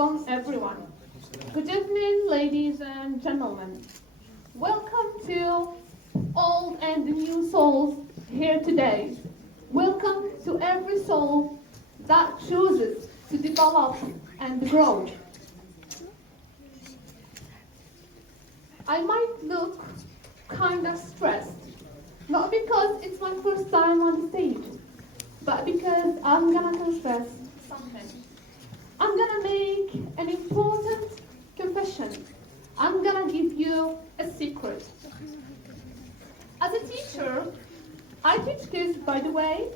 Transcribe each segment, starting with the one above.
welcome everyone. Good evening, ladies and gentlemen. Welcome to old and new souls here today. Welcome to every soul that chooses to develop and grow. I might look kind of stressed, not because it's my first time on the stage, but because I'm gonna confess something. I'm gonna make an important confession. I'm gonna give you a secret. As a teacher, I teach kids, by the way,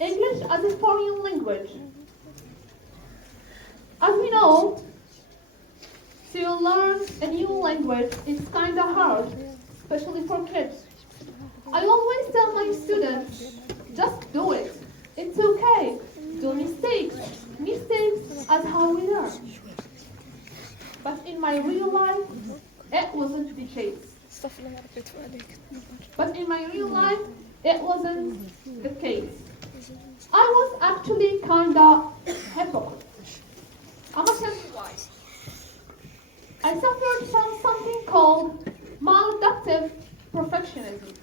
English as a foreign language. As we know, to learn a new language is kind of hard, especially for kids. I always tell my students, just do it. It's okay. Do mistakes. Mistakes as how we learn. But in my real life, it wasn't the case. But in my real life, it wasn't the case. I was actually kind of hypocrite. I'm gonna tell you why. I suffered from something called maladaptive perfectionism.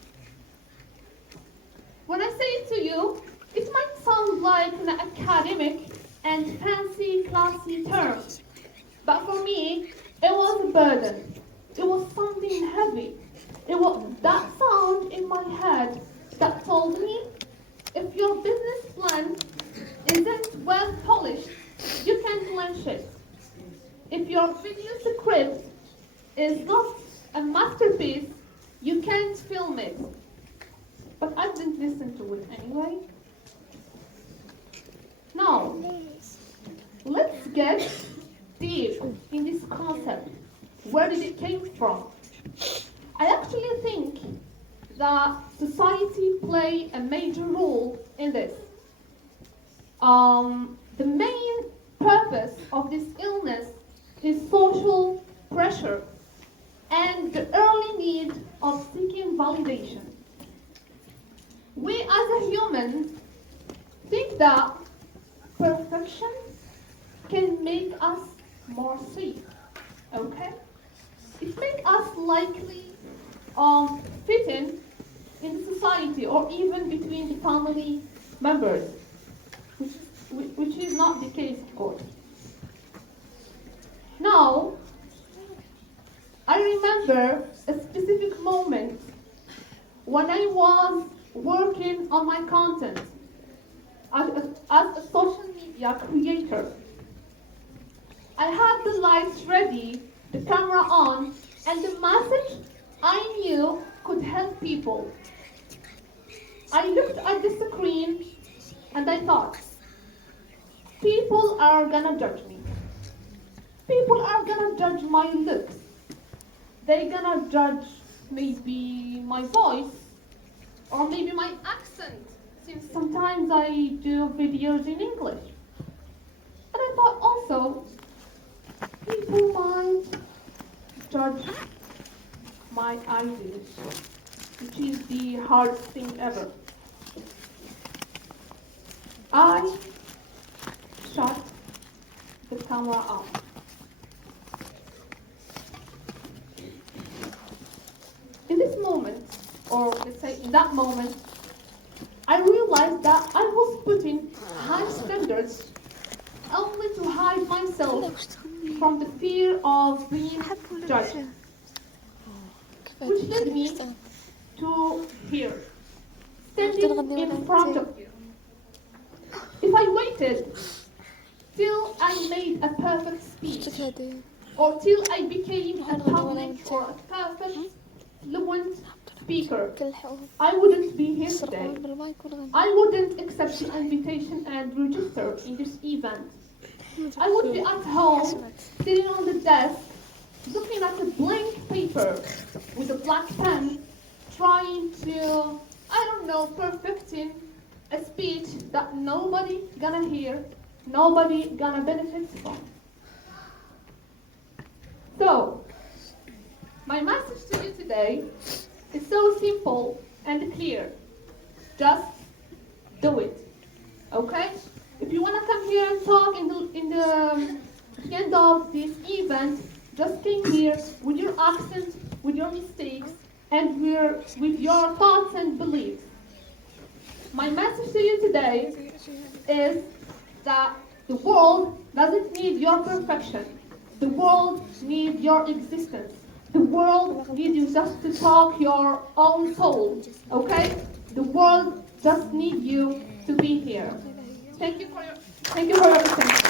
When I say it to you, it might sound like an academic and fancy, classy term, but for me, it was a burden. It was something heavy. It was that sound in my head that told me, if your business plan isn't well polished, you can't launch it. If your video script is not a masterpiece, you can't film it. But I didn't listen to it anyway. Now, let's get deep in this concept. Where did it came from? I actually think that society play a major role in this. The main purpose of this illness is social pressure and the early need of seeking validation. We as a human think that perfection can make us more safe, okay? It makes us likely fit in society or even between the family members, which is not the case, of course. Now, I remember a specific moment when I was working on my content as a social media creator. I had the lights ready, the camera on, and the message I knew could help people. I looked at the screen and I thought, people are gonna judge me. People are gonna judge my looks. They're gonna judge maybe my voice or maybe my accent, since sometimes I do videos in English. And I thought also, people might judge my ideas, which is the hardest thing ever. I shut the camera off. In this moment, or let's say in that moment, I realized that I was putting high standards only to hide myself from the fear of being judged, which led me to here, standing in front of you. If I waited till I made a perfect speech, or till I became a public or a perfect fluent speaker, I wouldn't be here today. I wouldn't accept the invitation and register in this event. I would be at home, sitting on the desk, looking at a blank paper with a black pen, trying to, perfecting a speech that nobody gonna hear, nobody gonna benefit from. So, my message to you today is so simple and clear. Just do it, okay? If you wanna come here and talk in the the end of this event just came here with your accent, with your mistakes, and with your thoughts and beliefs. My message to you today is that the world doesn't need your perfection. The world needs your existence. The world needs you just to talk your own soul, okay? The world just needs you to be here. Thank you for your attention.